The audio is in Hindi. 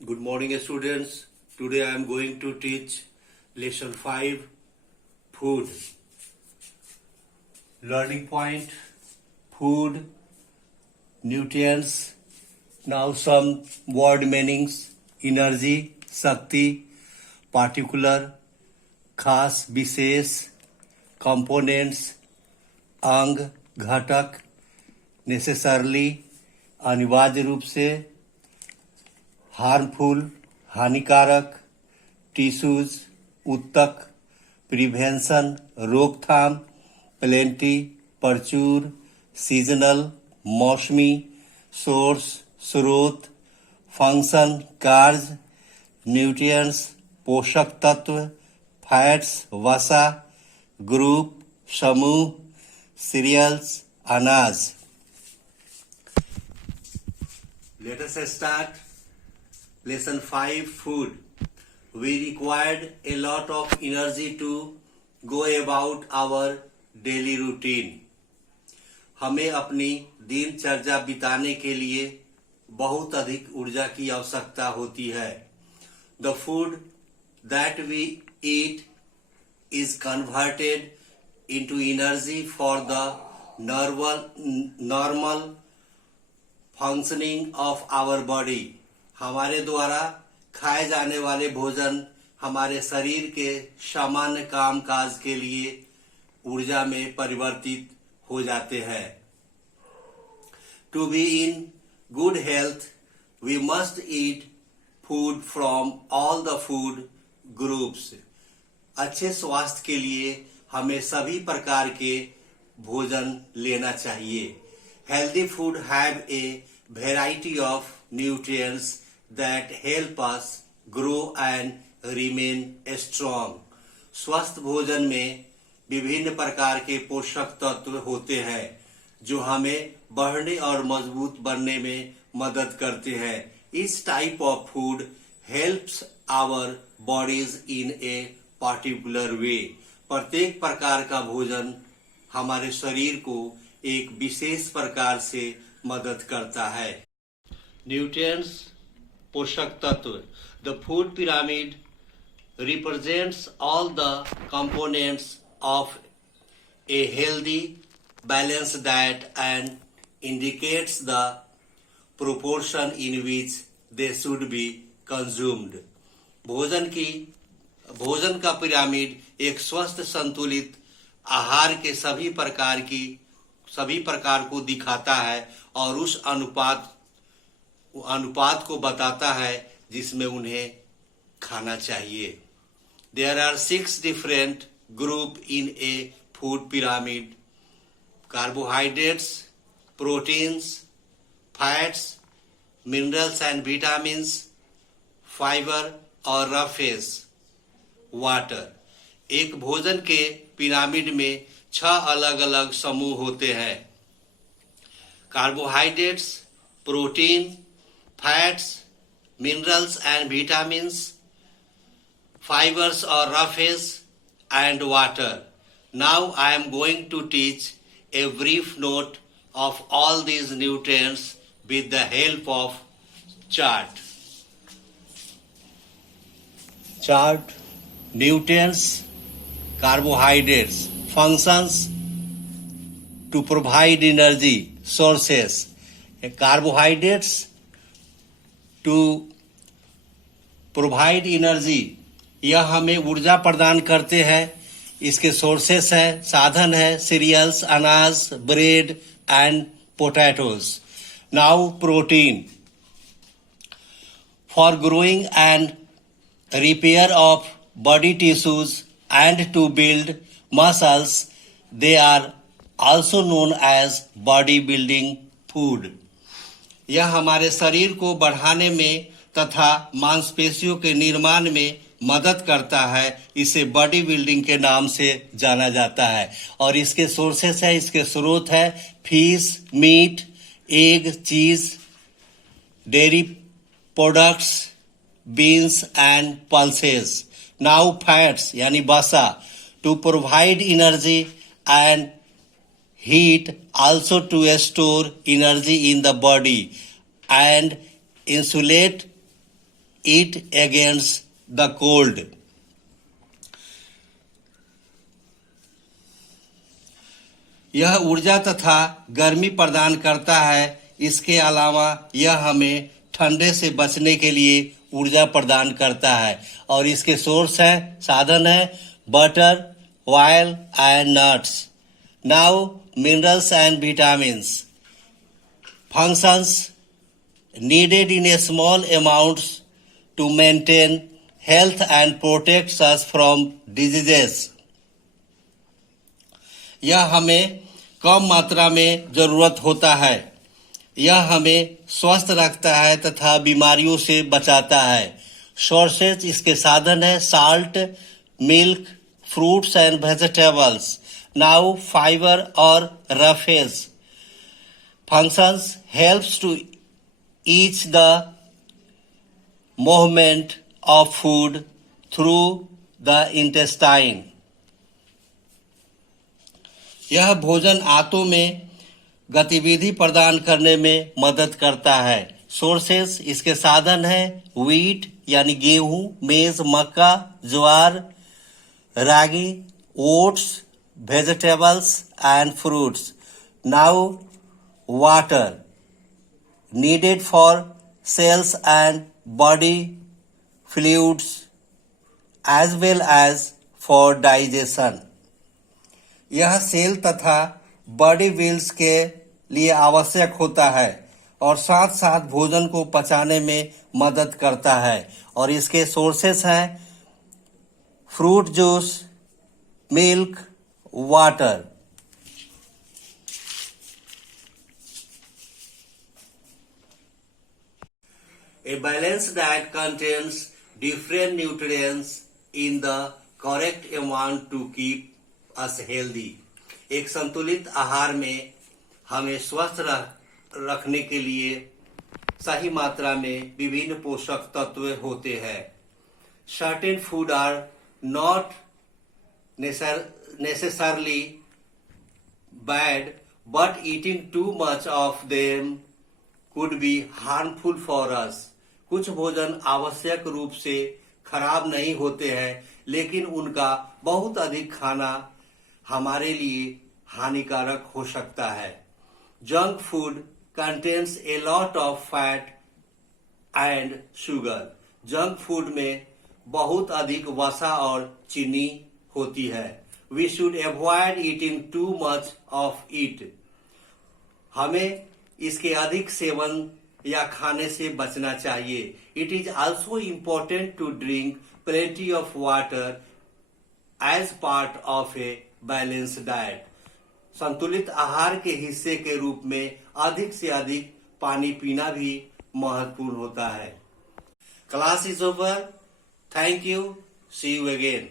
Good morning, students. Today I am going to teach lesson 5 food. Learning point food, nutrients. Now some word meanings energy, शक्ति, particular, खास, विशेष, components, अंग, घटक, necessarily, अनिवार्य रूप से, हार्मफुल हानिकारक, टिश्यूज उत्तक, प्रिवेंशन रोकथाम, प्लेंटी प्रचुर, सीजनल मौसमी, सोर्स स्रोत, फंक्शन कार्य, न्यूट्रिएंट्स पोषक तत्व, फैट्स वसा, ग्रुप समूह, सीरियल्स अनाज. Let us start lesson 5 food. We required a lot of energy to go about our daily routine. हमें अपनी दिनचर्या बिताने के लिए बहुत अधिक ऊर्जा की आवश्यकता होती है. The food that we eat is converted into energy for the normal functioning of our body. हमारे द्वारा खाए जाने वाले भोजन हमारे शरीर के सामान्य कामकाज के लिए ऊर्जा में परिवर्तित हो जाते हैं. To be in good health, we must eat food from all the food groups. अच्छे स्वास्थ्य के लिए हमें सभी प्रकार के भोजन लेना चाहिए. Healthy food have a variety of nutrients that help us grow and remain strong. स्वस्थ भोजन में विभिन्न प्रकार के पोषक तत्व होते हैं जो हमें बढ़ने और मजबूत बनने में मदद करते हैं. इस type of food helps our bodies in a particular way. प्रत्येक प्रकार का भोजन हमारे शरीर को एक विशेष प्रकार से मदद करता है. न्यूट्रिएंट्स पोषक तत्व. The food pyramid represents all the components of a healthy balance diet and indicates the proportion in which they should be consumed. भोजन का पिरामिड एक स्वस्थ संतुलित आहार के सभी प्रकार को दिखाता है और उस अनुपात को बताता है जिसमें उन्हें खाना चाहिए. There are 6 different group in a food pyramid: carbohydrates, proteins, fats, minerals and vitamins, fiber और रफेज वाटर. एक भोजन के पिरामिड में 6 अलग अलग समूह होते हैं: carbohydrates, protein, fats, minerals and vitamins, fibres और roughage and water. Now I am going to teach a brief note of all these nutrients with the help of chart. Nutrients, carbohydrates, functions to provide energy, sources. Carbohydrates to provide energy, यह हमें ऊर्जा प्रदान करते हैं. इसके सोर्सेस है, साधन है, सीरियल्स अनाज, bread and potatoes. Now protein. For growing and repair of body tissues and to build muscles, they are also known as body building food. यह हमारे शरीर को बढ़ाने में तथा मांसपेशियों के निर्माण में मदद करता है. इसे बॉडी बिल्डिंग के नाम से जाना जाता है. और इसके सोर्सेस है, इसके स्रोत है फिश, मीट, एग, चीज, dairy products, beans and pulses. Now fats यानी वसा to provide energy and heat, also to store energy in the body and insulate it against the cold. यह ऊर्जा तथा गर्मी प्रदान करता है। इसके अलावा यह हमें ठंडे से बचने के लिए ऊर्जा प्रदान करता है। और इसके सोर्स है, साधन है butter, oil and nuts. Now minerals and vitamins. Functions needed in a small amounts to maintain health and protect us from diseases. यह हमें कम मात्रा में जरूरत होता है। यह हमें स्वस्थ रखता है तथा बीमारियों से बचाता है। सोर्सेज इसके साधन है salt, milk, fruits and vegetables. Now fibre और roughage. Functions helps to each the movement of food through the intestine. यह भोजन आंतों में गतिविधि प्रदान करने में मदद करता है। सोर्सेस इसके साधन है व्हीट यानी गेहूं, मेज, मक्का, jowar, ragi, oats, vegetables and fruits. Now water needed for cells and body fluids as well as for digestion. यह सेल तथा बॉडी व्हील्स के लिए आवश्यक होता है और साथ साथ भोजन को पचाने में मदद करता है। और इसके सोर्सेस हैं fruit juice, milk, water. A balanced diet contains different nutrients in the correct amount to keep us healthy. एक संतुलित आहार में हमें स्वस्थ रखने के लिए सही मात्रा में विभिन्न पोषक तत्व होते हैं। Certain food are not necessarily bad, but eating too much of them could be harmful for us. कुछ भोजन आवश्यक रूप से खराब नहीं होते हैं, लेकिन उनका बहुत अधिक खाना हमारे लिए हानिकारक हो सकता है। Junk food contains a lot of fat and sugar. Junk food में बहुत अधिक वसा और चीनी होती है। We should avoid eating too much of it. हमें इसके अधिक सेवन या खाने से बचना चाहिए। It is also important to drink plenty of water as part of a balance diet. संतुलित आहार के हिस्से के रूप में अधिक से अधिक पानी पीना भी महत्वपूर्ण होता है। Class is over. Thank you. See you again.